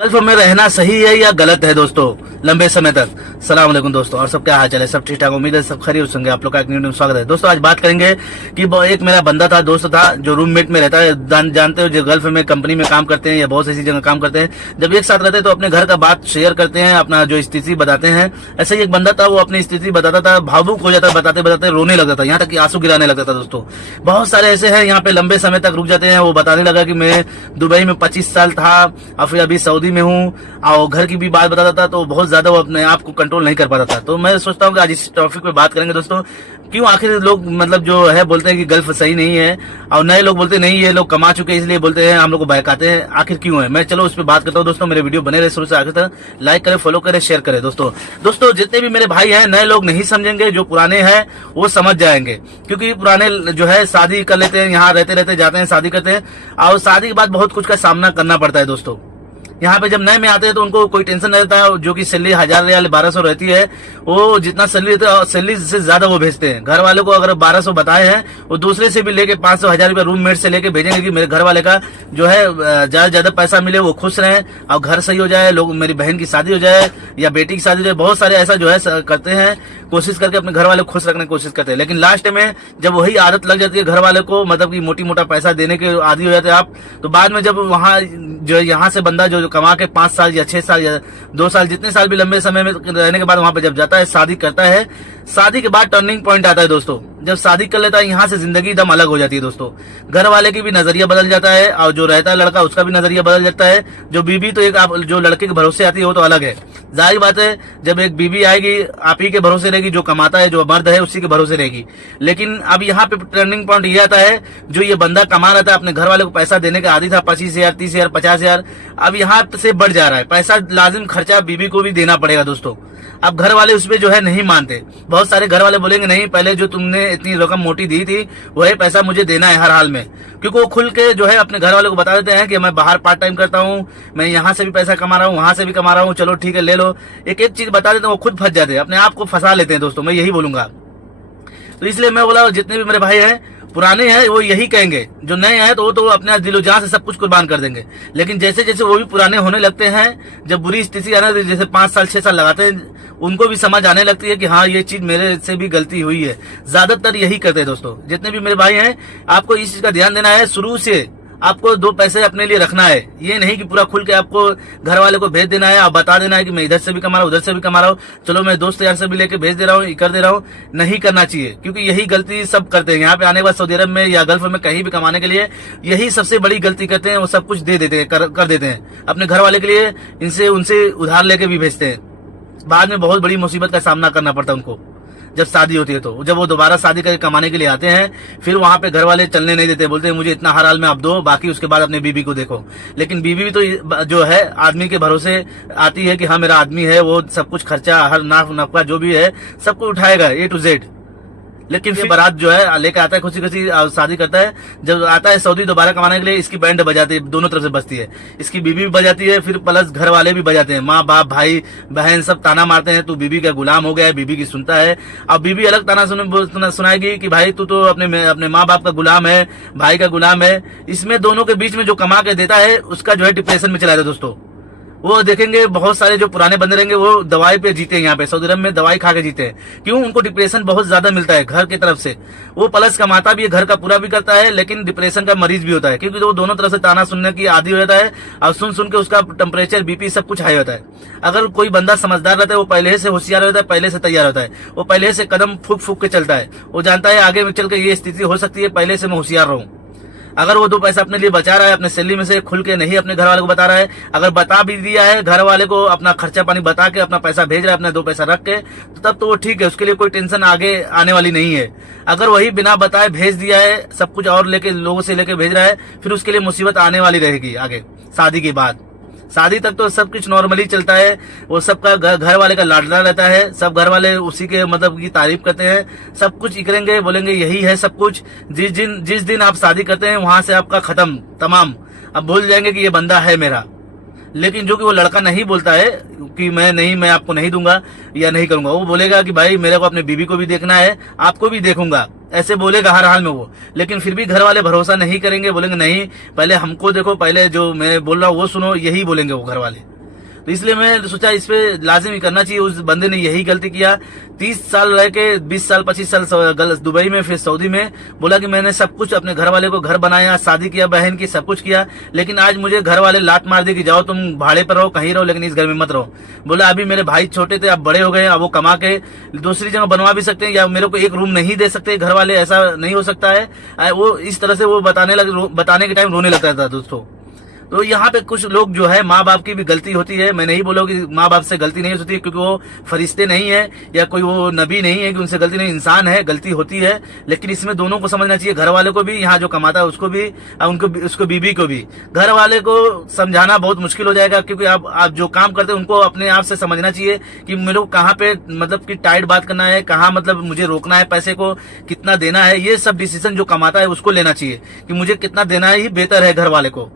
Gulf में रहना सही है या गलत है दोस्तों लंबे समय तक। सलाम वालेकुम दोस्तों, और सब क्या हाल चाल है? सब ठीक ठाक, उम्मीद है सब खैरियत होंगे। आप लोग का एक न्यू स्वागत है दोस्तों। आज बात करेंगे कि एक मेरा बंदा था, दोस्त था, जो रूममेट में रहता है। जानते हो जो गल्फ में कंपनी में काम करते हैं या बहुत ऐसी जगह काम करते हैं, जब एक साथ रहते हैं तो अपने घर का बात शेयर करते हैं, अपना जो स्थिति बताते हैं। ऐसे ही एक बंदा था, वो अपनी स्थिति बताता था, भावुक हो जाता, बताते बताते रोने लगता था, यहाँ तक कि आंसू गिराने लगता था दोस्तों। बहुत सारे ऐसे हैं यहाँ पे लंबे समय तक रुक जाते हैं। वो बताने लगा कि मैं दुबई में 25 साल था और फिर अभी सऊदी में हूँ, और घर की भी बात बताता था, तो बहुत ज्यादा वो अपने आप को कंट्रोल नहीं कर पाता था। तो मैं सोचता हूँ कि आज इस टॉपिक पे बात करेंगे दोस्तों। क्यों आखिर लोग मतलब जो है बोलते हैं कि गल्फ सही नहीं है, और नए लोग बोलते नहीं ये लोग कमा चुके हैं इसलिए बोलते हैं, हम लोग को बहकाते हैं। आखिर क्यों है, मैं चलो उस पर बात करता हूँ दोस्तों। मेरे वीडियो बने रहे शुरू से आगे तक, लाइक करें, फॉलो करें, शेयर करें दोस्तों। जितने भी मेरे भाई हैं, नए लोग नहीं समझेंगे, जो पुराने हैं वो समझ जाएंगे। क्योंकि पुराने जो है शादी कर लेते हैं, यहाँ रहते रहते जाते हैं, शादी करते हैं, और शादी के बाद बहुत कुछ का सामना करना पड़ता है दोस्तों। यहाँ पे जब नए में आते हैं तो उनको कोई टेंशन नहीं रहता है। जो कि सैलरी 1000 या 1200 रहती है, वो जितना सैलरी रहता है सैलरी से ज्यादा वो भेजते हैं। घर वाले को अगर 1200 बताए हैं, वो दूसरे से भी लेके 500 1000 रुपया रूममेट से लेके भेजेंगे कि मेरे घर वाले का जो है ज्यादा पैसा मिले, वो खुश रहे और घर सही हो जाए, लोग मेरी बहन की शादी हो जाए या बेटी की शादी हो जाए। बहुत सारे ऐसा जो है करते हैं, कोशिश करके अपने घर वाले को खुश रखने की कोशिश करते हैं। लेकिन लास्ट में जब वही आदत लग जाती है घर वाले को, मतलब कि मोटी मोटा पैसा देने के आदी हो जाते हैं आप, तो बाद में जब वहाँ जो यहाँ से बंदा जो कमा के 5 साल या 6 साल या 2 साल जितने साल भी लंबे समय में रहने के बाद वहां पे जब जाता है, शादी करता है, शादी के बाद टर्निंग पॉइंट आता है दोस्तों। जब शादी कर लेता है, यहाँ से जिंदगी एकदम अलग हो जाती है दोस्तों। घर वाले की भी नजरिया बदल जाता है, और जो रहता है लड़का उसका भी नजरिया बदल जाता है। जो बीबी तो एक आप जो लड़के के भरोसे आती है वो तो अलग है, जाहिर बात है। जब एक बीबी आएगी, आप ही के भरोसे रहेगी, जो कमाता है, जो मर्द है उसी के भरोसे रहेगी। लेकिन अब यहाँ पे टर्निंग पॉइंट ये आता है, जो ये बंदा कमा रहा था, अपने घर वाले को पैसा देने का आदी था, 25,000 30,000 50,000, अब यहाँ से बढ़ जा रहा है। पैसा लाजिम खर्चा बीबी को भी देना पड़ेगा दोस्तों। अब घर वाले उसपे जो है नहीं मानते। बहुत सारे घर वाले बोलेंगे नहीं, पहले जो तुमने इतनी रकम मोटी दी थी वही पैसा मुझे देना है हर हाल में। क्योंकि वो खुल के जो है अपने घर वाले को बता देते हैं कि मैं बाहर पार्ट टाइम करता हूँ, मैं यहाँ से भी पैसा कमा रहा हूँ, वहां से भी कमा रहा हूँ, चलो ठीक है ले लो। एक एक चीज बता देते हैं, वो खुद फंस जाते हैं, अपने आप को फंसा लेते हैं दोस्तों। मैं यही बोलूंगा। तो इसलिए मैं बोला, जितने भी मेरे भाई हैं पुराने हैं वो यही कहेंगे, जो नए हैं तो वो तो अपने दिलो जान से सब कुछ कुर्बान कर देंगे। लेकिन जैसे जैसे वो भी पुराने होने लगते हैं, जब बुरी स्थिति आने, जैसे 5 साल 6 साल लगाते हैं, उनको भी समझ आने लगती है कि हाँ ये चीज मेरे से भी गलती हुई है। ज्यादातर यही करते हैं दोस्तों। जितने भी मेरे भाई हैं, आपको इस चीज का ध्यान देना है। शुरू से आपको 2 पैसे अपने लिए रखना है। ये नहीं कि पूरा खुल के आपको घर वाले को भेज देना है और बता देना है कि मैं इधर से भी कमा रहा हूँ, उधर से भी कमा रहा हूँ, चलो मैं दोस्त यार से भी लेके भेज दे रहा हूँ, कर दे रहा हूँ। नहीं करना चाहिए, क्योंकि यही गलती सब करते हैं। यहाँ पे आने के बाद सऊदी अरब में या गल्फ में कहीं भी कमाने के लिए यही सबसे बड़ी गलती करते हैं। वो सब कुछ दे देते हैं, कर देते हैं अपने घर वाले के लिए, इनसे उनसे उधार लेके भी भेजते हैं। बाद में बहुत बड़ी मुसीबत का सामना करना पड़ता है उनको जब शादी होती है। तो जब वो दोबारा शादी करके कमाने के लिए आते हैं, फिर वहां पे घर वाले चलने नहीं देते, बोलते हैं मुझे इतना हर हाल में आप दो, बाकी उसके बाद अपने बीबी को देखो। लेकिन बीबी भी तो जो है आदमी के भरोसे आती है कि हाँ मेरा आदमी है, वो सब कुछ खर्चा हर नफा जो भी है सब कुछ उठाएगा A to Z। लेकिन फिर बारात जो है लेके आता है, खुशी खुशी शादी करता है। जब आता है सऊदी दोबारा कमाने के लिए, इसकी बैंड बजाती है, दोनों तरफ से बजती है, इसकी बीबी भी बजाती है, फिर प्लस घर वाले भी बजाते हैं। माँ बाप भाई बहन सब ताना मारते हैं, तू बीबी का गुलाम हो गया है, बीबी की सुनता है। अब बीबी अलग ताना सुनाएगी कि भाई तू तो अपने माँ बाप का गुलाम है, भाई का गुलाम है। इसमें दोनों के बीच में जो कमा के देता है उसका जो है डिप्रेशन में चला जाता है दोस्तों। वो देखेंगे बहुत सारे जो पुराने बंदे रहेंगे वो दवाई पे जीते हैं, यहाँ पे सऊदी अरब में दवाई खा के जीते हैं। क्यों? उनको डिप्रेशन बहुत ज्यादा मिलता है घर की तरफ से। वो प्लस कमाता भी है, घर का पूरा भी करता है, लेकिन डिप्रेशन का मरीज भी होता है, क्योंकि वो दोनों तरफ से ताना सुनने की आदी हो जाता है, और सुन सुन के उसका टेम्परेचर बीपी सब कुछ हाई होता है। अगर कोई बंदा समझदार रहता है, वो पहले से होशियार होता है, पहले से तैयार होता है, वो पहले से कदम फूक फूक के चलता है। वो जानता है आगे में चल के ये स्थिति हो सकती है, पहले से मैं होशियार रहूं। अगर वो 2 पैसा अपने लिए बचा रहा है, अपने सैलरी में से खुल के नहीं अपने घर वाले को बता रहा है, अगर बता भी दिया है घर वाले को, अपना खर्चा पानी बता के अपना पैसा भेज रहा है, अपने 2 पैसा रख के, तो तब तो वो ठीक है, उसके लिए कोई टेंशन आगे आने वाली नहीं है। अगर वही बिना बताए भेज दिया है, सब कुछ और लेके लोगों से लेके भेज रहा है, फिर उसके लिए मुसीबत आने वाली रहेगी आगे शादी के बाद। शादी तक तो सब कुछ नॉर्मली चलता है, वो सबका घर वाले का लाडला रहता है, सब घर वाले उसी के मतलब की तारीफ करते हैं, सब कुछ करेंगे, बोलेंगे यही है सब कुछ। जिस दिन आप शादी करते हैं वहां से आपका खत्म तमाम, अब भूल जाएंगे कि ये बंदा है मेरा। लेकिन जो कि वो लड़का नहीं बोलता है कि मैं आपको नहीं दूंगा या नहीं करूंगा, वो बोलेगा कि भाई मेरे को अपने बीबी को भी देखना है, आपको भी देखूंगा, ऐसे बोलेगा हर हाल में वो, लेकिन फिर भी घर वाले भरोसा नहीं करेंगे, बोलेंगे नहीं पहले हमको देखो, पहले जो मैं बोल रहा हूँ वो सुनो, यही बोलेंगे वो घर वाले। तो इसलिए मैं सोचा इस पे लाजिम ही करना चाहिए। उस बंदे ने यही गलती किया, 30 साल रह के 20 साल 25 साल दुबई में, फिर सऊदी में, बोला कि मैंने सब कुछ अपने घर वाले को घर बनाया, शादी किया, बहन की, सब कुछ किया, लेकिन आज मुझे घर वाले लात मार दी कि जाओ तुम भाड़े पर रहो, कहीं रहो, लेकिन इस घर में मत रहो। बोला अभी मेरे भाई छोटे थे, अब बड़े हो गए, अब वो कमा के दूसरी जगह बनवा भी सकते हैं, या मेरे को एक रूम नहीं दे सकते घर वाले, ऐसा नहीं हो सकता है। वो इस तरह से वो बताने के टाइम रोने लगता था दोस्तों। तो यहाँ पे कुछ लोग जो है, माँ बाप की भी गलती होती है। मैं नहीं बोलूँ कि माँ बाप से गलती नहीं होती, क्योंकि वो फरिश्ते नहीं है या कोई वो नबी नहीं है कि उनसे गलती नहीं, इंसान है, गलती होती है। लेकिन इसमें दोनों को समझना चाहिए, घर वाले को भी, यहाँ जो कमाता है उसको भी, उसको बीबी को भी। घर वाले को समझाना बहुत मुश्किल हो जाएगा, क्योंकि आप जो काम करते हैं उनको अपने आप से समझना चाहिए कि मेरे को कहाँ पे मतलब कि टाइट बात करना है, कहाँ मतलब मुझे रोकना है, पैसे को कितना देना है, ये सब डिसीजन जो कमाता है उसको लेना चाहिए कि मुझे कितना देना है, ही बेहतर है घर वाले को।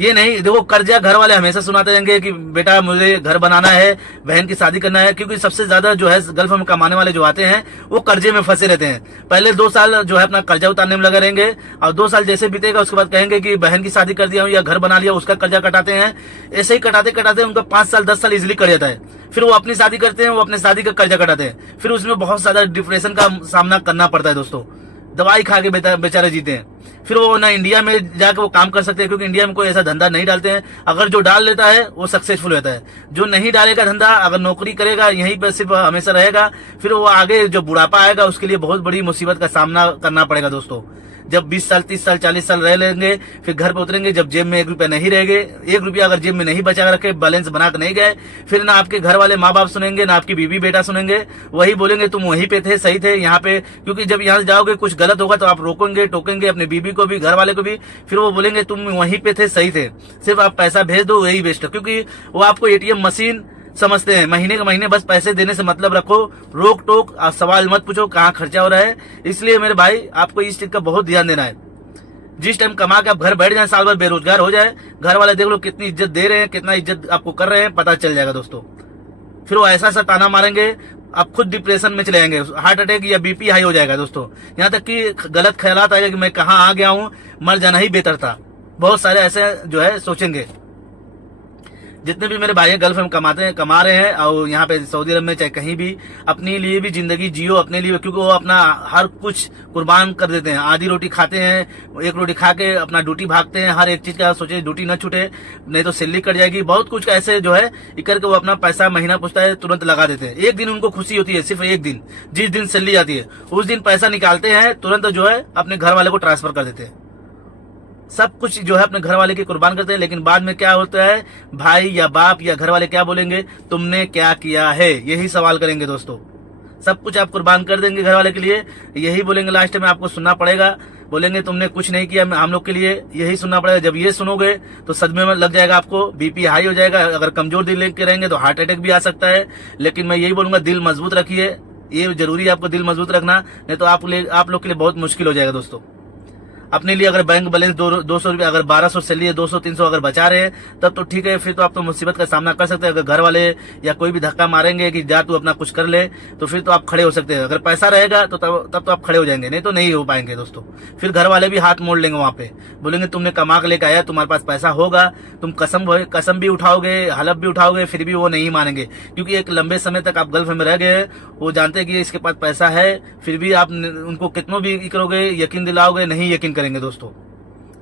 ये नहीं देखो, कर्जा घर वाले हमेशा सुनाते रहेंगे कि बेटा मुझे घर बनाना है, बहन की शादी करना है, क्योंकि सबसे ज्यादा जो है गल्फ में कमाने वाले जो आते हैं वो कर्जे में फंसे रहते हैं। पहले 2 साल जो है अपना कर्जा उतारने में लगे रहेंगे, और 2 साल जैसे बीतेगा उसके बाद कहेंगे कि बहन की शादी कर दिया हूं या घर बना लिया, उसका कर्जा कटाते हैं। ऐसे ही कटाते कटाते उनका 5 साल 10 साल इजिली कट जाता है। फिर वो अपनी शादी करते हैं, वो अपनी शादी का कर्जा कटाते हैं, फिर उसमें बहुत ज्यादा डिप्रेशन का सामना करना पड़ता है दोस्तों, दवाई खा के बेचारे जीते हैं। फिर वो ना इंडिया में जाके वो काम कर सकते हैं, क्योंकि इंडिया में कोई ऐसा धंधा नहीं डालते हैं। अगर जो डाल लेता है वो सक्सेसफुल होता है, जो नहीं डालेगा धंधा, अगर नौकरी करेगा यहीं पर सिर्फ हमेशा रहेगा, फिर वो आगे जो बुढ़ापा आएगा उसके लिए बहुत बड़ी मुसीबत का सामना करना पड़ेगा दोस्तों। जब 20 साल 30 साल 40 साल रह लेंगे, फिर घर पे उतरेंगे, जब जेब में 1 रुपया नहीं रहेंगे, 1 रुपया अगर जेब में नहीं बचा रखे, बैलेंस बना के नहीं गए, फिर ना आपके घर वाले माँ बाप सुनेंगे, ना आपकी बीवी बेटा सुनेंगे, वही बोलेंगे तुम वहीं पे थे, सही थे यहाँ पे। क्योंकि जब यहाँ जाओगे कुछ गलत होगा तो आप रोकेंगे टोकेंगे अपने बीवी को भी, घर वाले को भी, फिर वो बोलेंगे तुम वहीं पे थे, सही थे, सिर्फ आप पैसा भेज दो, वही बेस्ट है। क्योंकि वो आपको ATM मशीन समझते हैं, महीने के महीने बस पैसे देने से मतलब रखो, रोक टोक सवाल मत पूछो कहाँ खर्चा हो रहा है। इसलिए मेरे भाई आपको इस चीज का बहुत ध्यान देना है। जिस टाइम कमा के आप घर बैठ जाए, साल भर बेरोजगार हो जाए, घर वाले देख लो कितनी इज्जत दे रहे हैं, कितना इज्जत आपको कर रहे हैं, पता चल जाएगा दोस्तों। फिर वो ऐसा सा ताना मारेंगे, आप खुद डिप्रेशन में चले जाएंगे, हार्ट अटैक या BP हाई हो जाएगा दोस्तों। यहाँ तक कि गलत ख्यालात आएगा कि मैं कहाँ आ गया हूँ, मर जाना ही बेहतर था। बहुत सारे ऐसे जो है सोचेंगे। जितने भी मेरे भाई गल्फ में कमा रहे हैं, और यहाँ पे सऊदी अरब में चाहे कहीं भी, अपने लिए भी जिंदगी जियो, अपने लिए, क्योंकि वो अपना हर कुछ कुर्बान कर देते हैं। आधी रोटी खाते हैं, 1 रोटी खा के अपना ड्यूटी भागते हैं, हर एक चीज का सोचे ड्यूटी न छूटे, नहीं तो सैलरी कट जाएगी। बहुत कुछ ऐसे जो है करके वो अपना पैसा महीना पूछता है तुरंत लगा देते हैं। एक दिन उनको खुशी होती है, सिर्फ एक दिन, जिस दिन सैलरी आती है उस दिन पैसा निकालते हैं, तुरंत जो है अपने घर वाले को ट्रांसफर कर देते हैं। सब कुछ जो है अपने घर वाले की कुर्बान करते हैं। लेकिन बाद में क्या होता है, भाई या बाप या घर वाले क्या बोलेंगे, तुमने क्या किया है, यही सवाल करेंगे दोस्तों। सब कुछ आप कुर्बान कर देंगे घर वाले के लिए, यही बोलेंगे लास्ट में आपको सुनना पड़ेगा। बोलेंगे तुमने कुछ नहीं किया हम लोग के लिए, यही सुनना पड़ेगा। जब ये सुनोगे तो सदमे में लग जाएगा, आपको BP हाई हो जाएगा। अगर कमजोर दिल लेके रहेंगे तो हार्ट अटैक भी आ सकता है। लेकिन मैं यही बोलूंगा, दिल मजबूत रखिए, ये जरूरी है आपको दिल मजबूत रखना, नहीं तो आप लोग के लिए बहुत मुश्किल हो जाएगा दोस्तों। अपने लिए अगर बैंक बैलेंस 200 रुपया, अगर 1200 सैलरी है, 200-300 अगर बचा रहे हैं तब तो ठीक है, फिर तो आप तो मुसीबत का सामना कर सकते हैं। अगर घर वाले या कोई भी धक्का मारेंगे कि जा तू अपना कुछ कर ले, तो फिर तो आप खड़े हो सकते हैं। अगर पैसा रहेगा तो तब तो आप खड़े हो जाएंगे, नहीं तो नहीं हो पाएंगे दोस्तों। फिर घर वाले भी हाथ मोड़ लेंगे, वहां पे बोलेंगे तुमने कमा के लेकर आया, तुम्हारे पास पैसा होगा, तुम कसम भी उठाओगे, हलफ भी उठाओगे, फिर भी वो नहीं मानेंगे। क्योंकि एक लंबे समय तक आप गल्फ में रह गए, वो जानते हैं कि इसके पास पैसा है, फिर भी आप उनको कितनों भी करोगे, यकीन दिलाओगे, नहीं यकीन करेंगे दोस्तों।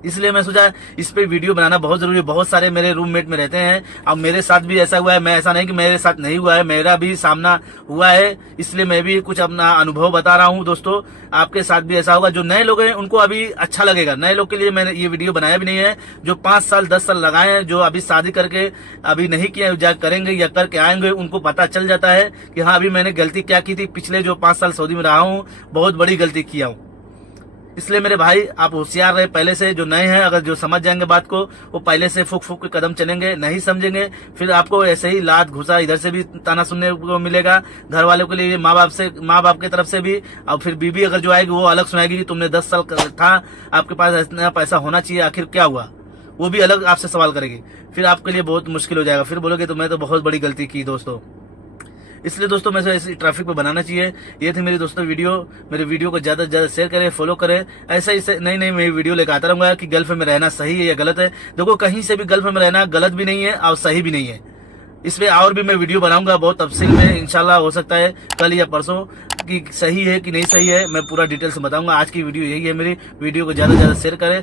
इसलिए मैं सोचा इस पे वीडियो बनाना बहुत जरूरी है। बहुत सारे मेरे रूममेट में रहते हैं, अब मेरे साथ भी ऐसा हुआ है। मैं ऐसा नहीं कि मेरे साथ नहीं हुआ है, मेरा भी सामना हुआ है, इसलिए मैं भी कुछ अपना अनुभव बता रहा हूं दोस्तों। आपके साथ भी ऐसा होगा। जो नए लोग हैं उनको अभी अच्छा लगेगा, नए लोग के लिए मैंने ये वीडियो बनाया भी नहीं है। जो 5 साल 10 साल लगाए हैं, जो अभी शादी करके अभी नहीं किया, जा करेंगे या करके आएंगे, उनको पता चल जाता है कि हाँ अभी मैंने गलती क्या की थी। पिछले जो 5 साल सऊदी में रहा हूँ, बहुत बड़ी गलती किया हूँ। इसलिए मेरे भाई आप होशियार रहे पहले से। जो नए हैं, अगर जो समझ जाएंगे बात को, वो पहले से फूक फूक के कदम चलेंगे। नहीं समझेंगे फिर आपको ऐसे ही लात घुसा, इधर से भी ताना सुनने को मिलेगा, घर वालों के लिए, माँ बाप की तरफ से भी। और फिर बीबी अगर जो आएगी वो अलग सुनाएगी कि तुमने 10 साल था, आपके पास इतना पैसा होना चाहिए, आखिर क्या हुआ, वो भी अलग आपसे सवाल करेगी। फिर आपके लिए बहुत मुश्किल हो जाएगा। फिर बोलोगे तो मैं तो बहुत बड़ी गलती की दोस्तों। इसलिए दोस्तों मैं ऐसी ट्रैफिक पे बनाना चाहिए। ये थी मेरी दोस्तों वीडियो। मेरे वीडियो को ज्यादा से ज्यादा शेयर करें, फॉलो करें। ऐसा ही नई नई मैं वीडियो लेकर आता रहूंगा कि गर्लफ्रेंड में रहना सही है या गलत है। देखो कहीं से भी गर्लफ्रेंड में रहना गलत भी नहीं है और सही भी नहीं है। इसमें और भी मैं वीडियो बनाऊंगा बहुत तफसील में, इंशाल्लाह हो सकता है कल या परसों, कि सही है कि नहीं सही है मैं पूरा डिटेल से बताऊंगा। आज की वीडियो यही है मेरी। वीडियो को ज्यादा से ज्यादा शेयर करें।